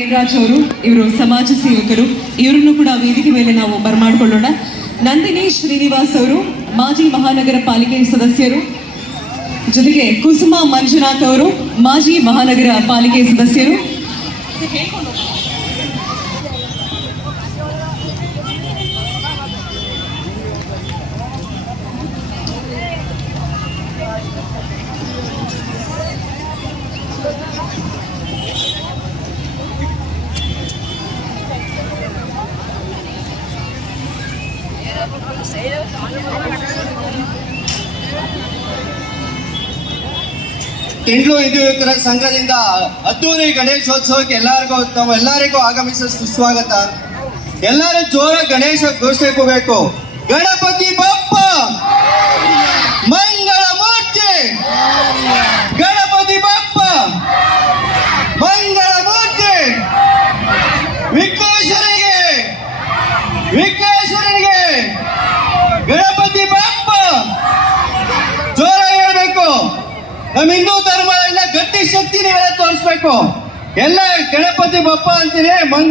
ದೇವರಾಜ್ ಅವರು ಇವರು ಸಮಾಜ ಸೇವಕರು. ಇವರನ್ನು ಕೂಡ ವೇದಿಕೆ ಮೇಲೆ ನಾವು ಬರಮಾಡಿಕೊಳ್ಳೋಣ. ನಂದಿನಿ ಶ್ರೀನಿವಾಸ್ ಅವರು ಮಾಜಿ ಮಹಾನಗರ ಪಾಲಿಕೆ ಸದಸ್ಯರು, ಜೊತೆಗೆ ಕುಸುಮ ಮಂಜುನಾಥ್ ಅವರು ಮಾಜಿ ಮಹಾನಗರ ಪಾಲಿಕೆ ಸದಸ್ಯರು. ತಿಂಡ್ಲು ವಿದ್ಯುತ್ತರ ಸಂಘದಿಂದ ಅದ್ದೂರಿ ಗಣೇಶೋತ್ಸವಕ್ಕೆ ಎಲ್ಲರಿಗೂ ಆಗಮಿಸ ಸುಸ್ವಾಗತ. ಎಲ್ಲರೂ ಜೋರ ಗಣೇಶ ಘೋಷಣೆ ಕೂಗಬೇಕು. ಗಣಪತಿ ಬಪ್ಪ ಮಂಗಳ ಮೂರ್ತಿ, ಗಣಪತಿ ಬಪ್ಪ ಮಂಗಳ ಮೂರ್ತಿ, ವಿಘ್ನೇಶ್ವರಿಗೆ ಗಣಪತಿ ಬಪ್ಪ. ಜೋರ ಹೇಳ್ಬೇಕು. ನಮ್ಮ ಹಿಂದೂ ಧರ್ಮದಿಂದ ಗಟ್ಟಿ ಶಕ್ತಿನ ತೋರಿಸ್ಬೇಕು. ಎಲ್ಲ ಗಣಪತಿ ಬಪ್ಪ ಅಂತೀನಿ. ಮಂಗಳ